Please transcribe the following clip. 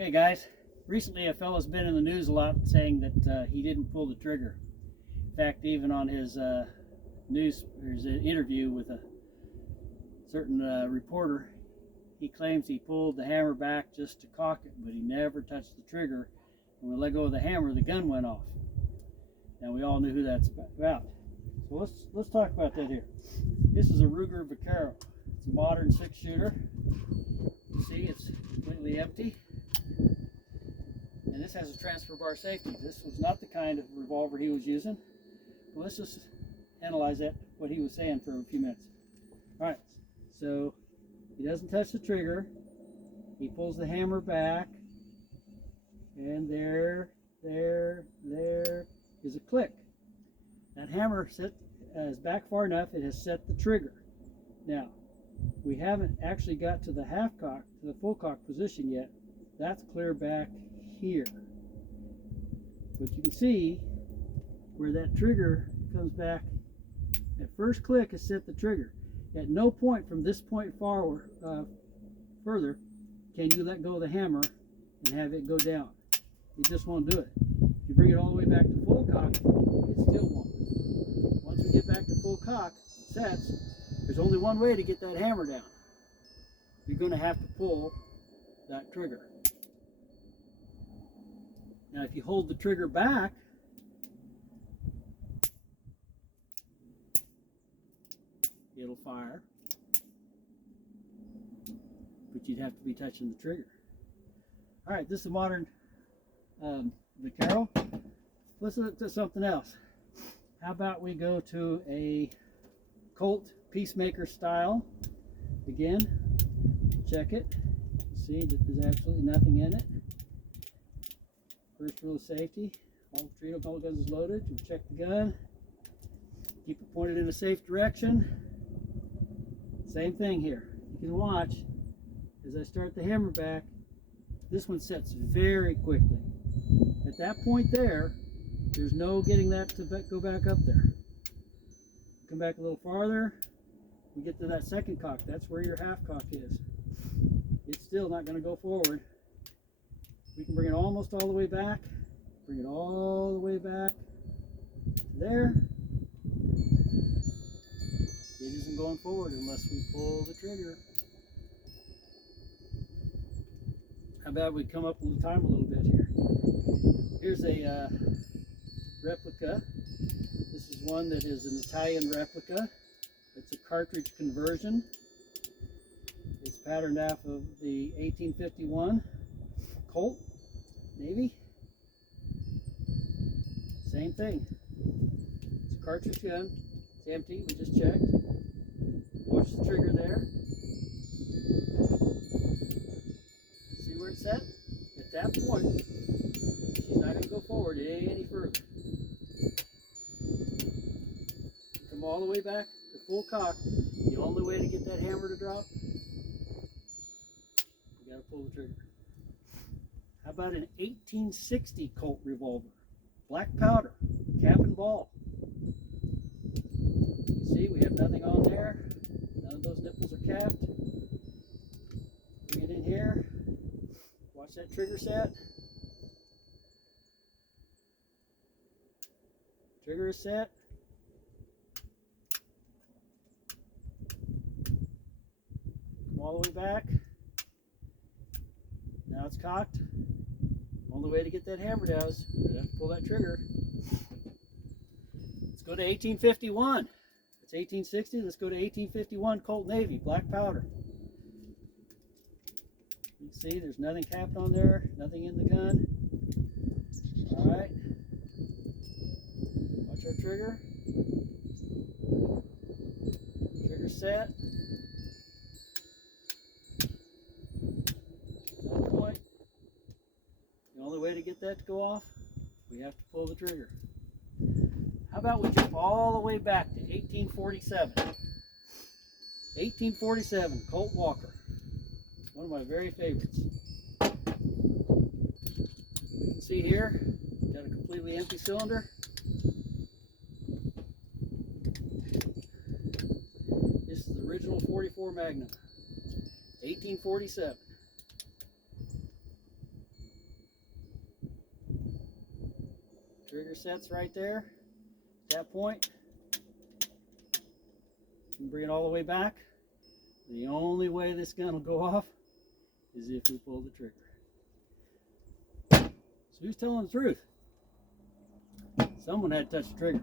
Hey guys, recently a fellow's been in the news a lot saying that he didn't pull the trigger. In fact, even on his his interview with a certain reporter, he claims he pulled the hammer back just to cock it, but he never touched the trigger. When we let go of the hammer, the gun went off. Now we all knew who that's about. So let's talk about that here. This is a Ruger Vaquero. It's a modern 6-shooter. You see, it's completely empty. And this has a transfer bar safety. This was not the kind of revolver he was using. Well, let's just analyze that, what he was saying for a few minutes. All right, so he doesn't touch the trigger. He pulls the hammer back, and there is a click. That hammer is back far enough, it has set the trigger. Now, we haven't actually got to the half cock, to the full cock position yet. That's clear back here. But you can see where that trigger comes back. That first click has set the trigger. At no point from this point forward, further, can you let go of the hammer and have it go down. You just won't do it. If you bring it all the way back to full cock, it still won't. Once we get back to full cock, it sets. There's only one way to get that hammer down. You're going to have to pull that trigger. Now, if you hold the trigger back, it'll fire, but you'd have to be touching the trigger. All right, this is a modern Vaquero. Let's look at something else. How about we go to a Colt Peacemaker style? Again, check it. See that there's absolutely nothing in it. First rule of safety, all guns is loaded. You check the gun, keep it pointed in a safe direction. Same thing here. You can watch as I start the hammer back, this one sets very quickly. At that point there's no getting that to go back up there. Come back a little farther, we get to that second cock. That's where your half cock is. It's still not going to go forward. We can bring it almost all the way back. Bring it all the way back to there. It isn't going forward unless we pull the trigger. How about we come up with time a little bit here? Here's a replica. This is one that is an Italian replica. It's a cartridge conversion. It's patterned after the 1851 Colt Navy. Same thing. It's a cartridge gun. It's empty. We just checked. Watch the trigger there. See where it's set? At that point, she's not going to go forward any further. Come all the way back to full cock. The only way to get that hammer to drop, you got to pull the trigger. How about an 1860 Colt revolver? Black powder, cap and ball. You see, we have nothing on there. None of those nipples are capped. Bring it in here. Watch that trigger set. Trigger is set. Come all the way back. Now it's cocked. Only way to get that hammer down is you have to pull that trigger. Let's go to 1851. It's 1860. Let's go to 1851 Colt Navy, black powder. You can see there's nothing capped on there, nothing in the gun. All right. Watch our trigger. Trigger set. No point. The only way to get that to go off, we have to pull the trigger. How about we jump all the way back to 1847? 1847, Colt Walker. One of my very favorites. You can see here, got a completely empty cylinder. This is the original 44 Magnum, 1847. Trigger sets right there. At that point, you can bring it all the way back. The only way this gun will go off is if we pull the trigger. So who's telling the truth? Someone had to touch the trigger.